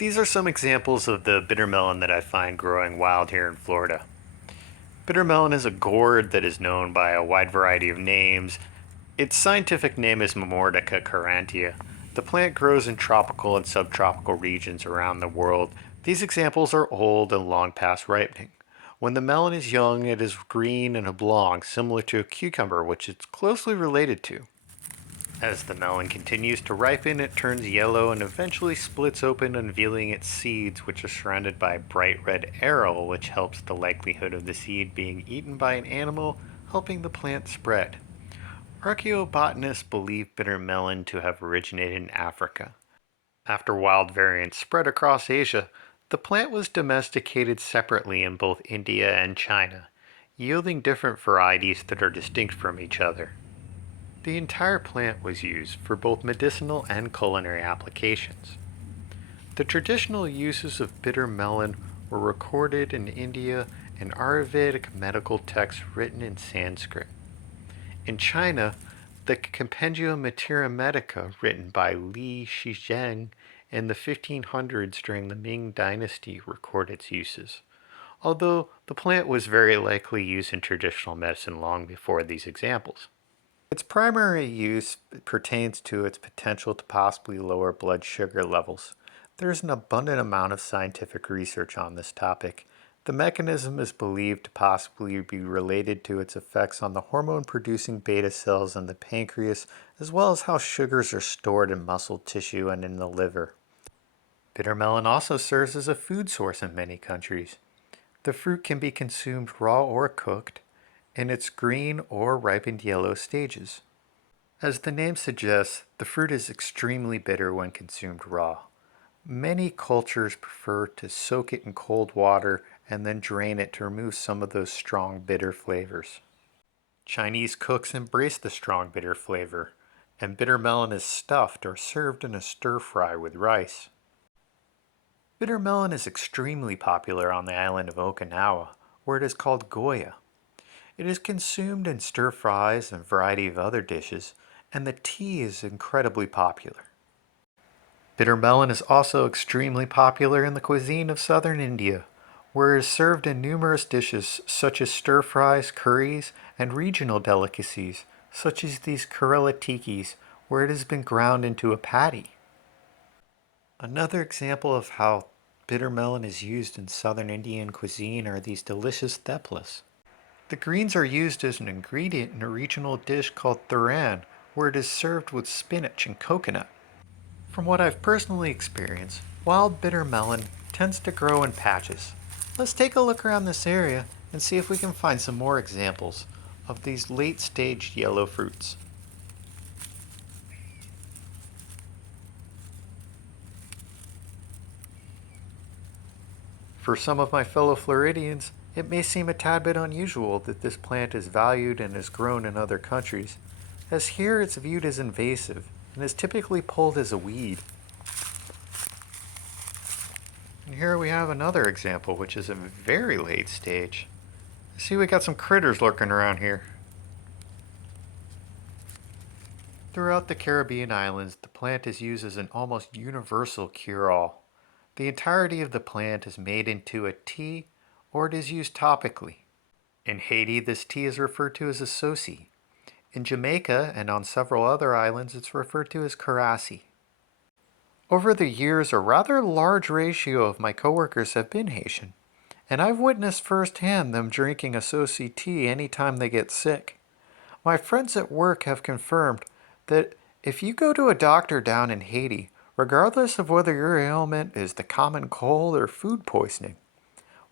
These are some examples of the bitter melon that I find growing wild here in Florida. Bitter melon is a gourd that is known by a wide variety of names. Its scientific name is Momordica charantia. The plant grows in tropical and subtropical regions around the world. These examples are old and long past ripening. When the melon is young, it is green and oblong, similar to a cucumber, which it's closely related to. As the melon continues to ripen, it turns yellow and eventually splits open, unveiling its seeds, which are surrounded by a bright red arrow, which helps the likelihood of the seed being eaten by an animal, helping the plant spread. Archaeobotanists believe bitter melon to have originated in Africa. After wild variants spread across Asia, the plant was domesticated separately in both India and China, yielding different varieties that are distinct from each other. The entire plant was used for both medicinal and culinary applications. The traditional uses of bitter melon were recorded in India in Ayurvedic medical texts written in Sanskrit. In China, the Compendium Materia Medica, written by Li Shizheng in the 1500s during the Ming Dynasty, record its uses, although the plant was very likely used in traditional medicine long before these examples. Its primary use pertains to its potential to possibly lower blood sugar levels. There is an abundant amount of scientific research on this topic. The mechanism is believed to possibly be related to its effects on the hormone-producing beta cells in the pancreas, as well as how sugars are stored in muscle tissue and in the liver. Bitter melon also serves as a food source in many countries. The fruit can be consumed raw or cooked, in its green or ripened yellow stages. As the name suggests, the fruit is extremely bitter when consumed raw. Many cultures prefer to soak it in cold water and then drain it to remove some of those strong bitter flavors. Chinese cooks embrace the strong bitter flavor, and bitter melon is stuffed or served in a stir fry with rice. Bitter melon is extremely popular on the island of Okinawa, where it is called Goya. It is consumed in stir fries and a variety of other dishes, and the tea is incredibly popular. Bitter melon is also extremely popular in the cuisine of southern India, where it is served in numerous dishes such as stir fries, curries, and regional delicacies such as these Kerala tikis, where it has been ground into a patty. Another example of how bitter melon is used in southern Indian cuisine are these delicious theplas. The greens are used as an ingredient in a regional dish called thuran, where it is served with spinach and coconut. From what I've personally experienced, wild bitter melon tends to grow in patches. Let's take a look around this area and see if we can find some more examples of these late-stage yellow fruits. For some of my fellow Floridians, it may seem a tad bit unusual that this plant is valued and is grown in other countries, as here it's viewed as invasive and is typically pulled as a weed. And here we have another example, which is a very late stage. See, we got some critters lurking around here. Throughout the Caribbean islands, the plant is used as an almost universal cure-all. The entirety of the plant is made into a tea, or it is used topically. In Haiti, this tea is referred to as a sosi. In Jamaica and on several other islands, it's referred to as karasi. Over the years, a rather large ratio of my coworkers have been Haitian, and I've witnessed firsthand them drinking a sosi tea anytime they get sick. My friends at work have confirmed that if you go to a doctor down in Haiti, regardless of whether your ailment is the common cold or food poisoning,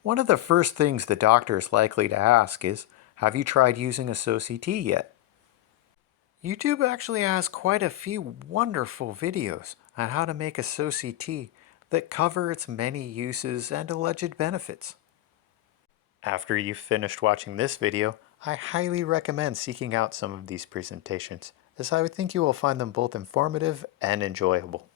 one of the first things the doctor is likely to ask is, have you tried using a sosi tea yet? YouTube actually has quite a few wonderful videos on how to make a sosi tea that cover its many uses and alleged benefits. After you've finished watching this video, I highly recommend seeking out some of these presentations, as I would think you will find them both informative and enjoyable.